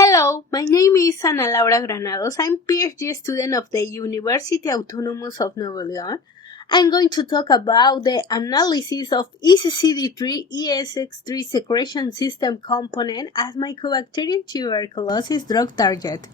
Hello, my name is Laura Granados. I'm PhD student of the University Autonomous of Nuevo León. I'm going to talk about the analysis of EccD3 ESX3 secretion system component as Mycobacterium tuberculosis drug target.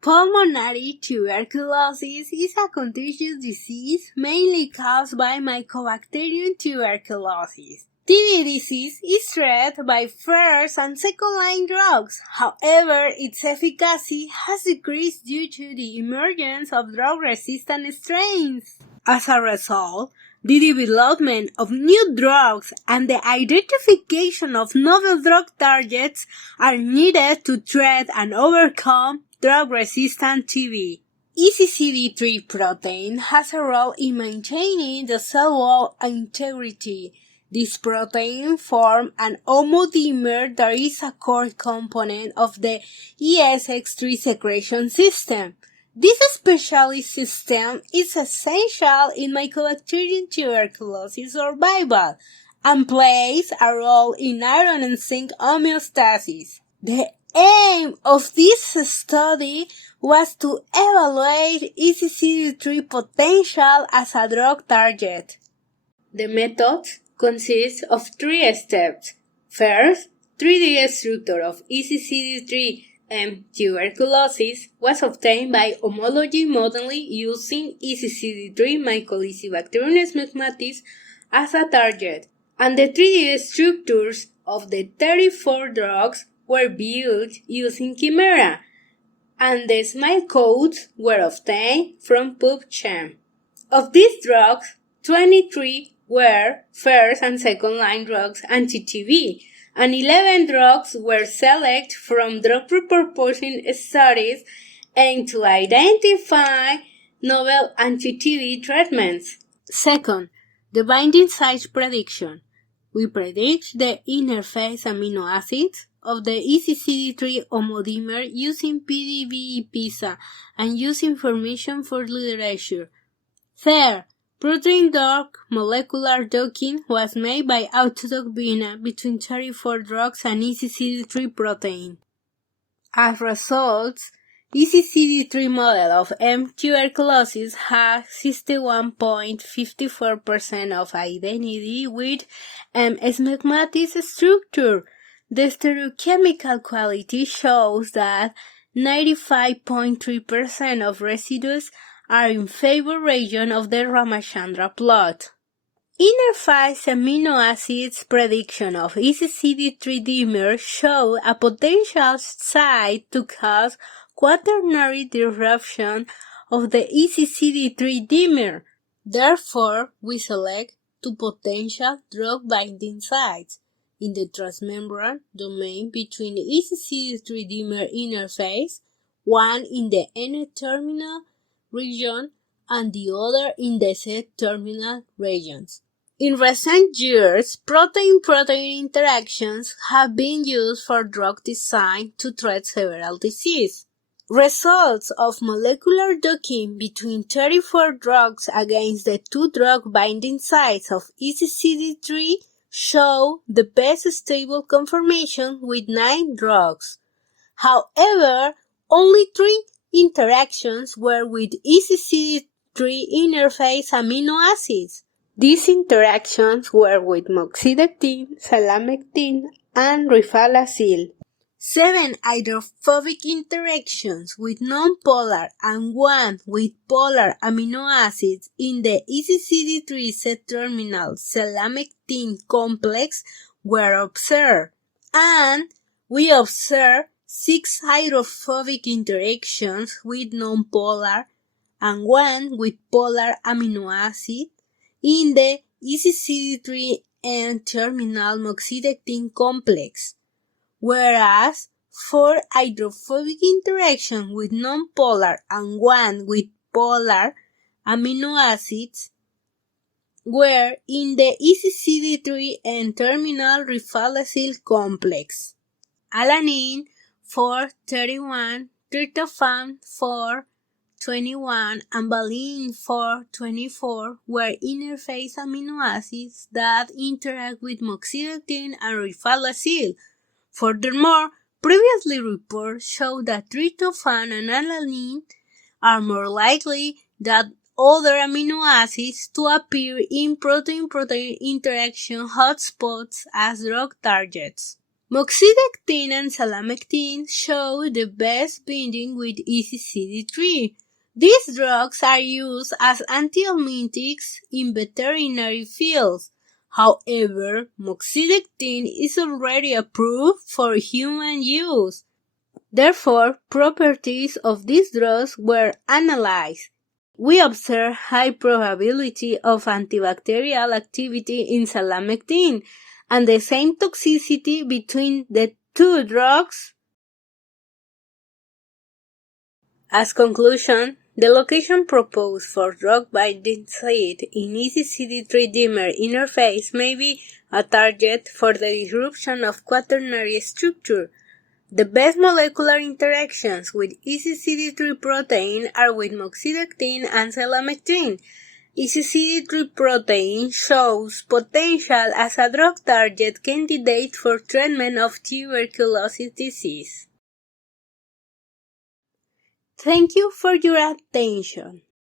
Pulmonary tuberculosis is a contagious disease mainly caused by Mycobacterium tuberculosis. TB disease is treated by first and second-line drugs. However, its efficacy has decreased due to the emergence of drug-resistant strains. As a result, the development of new drugs and the identification of novel drug targets are needed to treat and overcome drug-resistant TB. EccD3 protein has a role in maintaining the cell wall integrity. This protein forms an homodimer that is a core component of the ESX3 secretion system. This specialist system is essential in Mycobacterium tuberculosis survival and plays a role in iron and zinc homeostasis. The aim of this study was to evaluate EccD3 potential as a drug target. The method consists of 3 steps. First, 3D structure of EccD3 and tuberculosis was obtained by homology modeling using EccD3 Mycobacterium smegmatis as a target, and the 3D structures of the 34 drugs were built using Chimera, and the SMILE codes were obtained from PubChem. Of these drugs, 23 were first and second line drugs anti-TB, and 11 drugs were selected from drug repurposing studies aimed to identify novel anti-TB treatments. Second, the binding site prediction. We predict the interface amino acids of the EccD3 homodimer using PDB-PISA and use information for literature. Third, protein drug molecular docking was made by autodoc BINA between 34 drugs and EccD3 protein. As results, EccD3 model of M. tuberculosis has 61.54% of identity with M. smegmatis structure. The stereochemical quality shows that 95.3% of residues are in favor region of the Ramachandra plot. Interface amino acids prediction of EccD3 dimer show a potential site to cause quaternary disruption of the EccD3 dimer. Therefore, we select 2 potential drug binding sites in the transmembrane domain between the EccD3 dimer interface, one in the N-terminal region and the other in the Z-terminal regions. In recent years, protein-protein interactions have been used for drug design to treat several diseases. Results of molecular docking between 34 drugs against the 2 drug binding sites of EccD3 show the best stable conformation with 9 drugs. However, only 3 interactions were with EccD3 interface amino acids. These interactions were with moxidectin, salamectin, and rifalacil. 7 hydrophobic interactions with non-polar and 1 with polar amino acids in the EccD3 C-terminal salamectin complex were observed, and we observed 6 hydrophobic interactions with non-polar and 1 with polar amino acid in the EccD3 N-terminal moxidectin complex, whereas 4 hydrophobic interactions with non-polar and 1 with polar amino acids were in the EccD3 N-terminal rifalacil complex. Alanine 431, tryptophan 421, and valine 424 were interface amino acids that interact with moxidectin and rifalacil. Furthermore, previously reports show that tryptophan and alanine are more likely than other amino acids to appear in protein-protein interaction hotspots as drug targets. Moxidectin and selamectin show the best binding with EccD3. These drugs are used as anthelmintics in veterinary fields. However, moxidectin is already approved for human use. Therefore, properties of these drugs were analyzed. We observed high probability of antibacterial activity in selamectin and the same toxicity between the two drugs. As conclusion, the location proposed for drug binding site in EccD3 dimer interface may be a target for the disruption of quaternary structure. The best molecular interactions with EccD3 protein are with moxidectin and selamectin. EccD3 protein shows potential as a drug target candidate for treatment of tuberculosis disease. Thank you for your attention.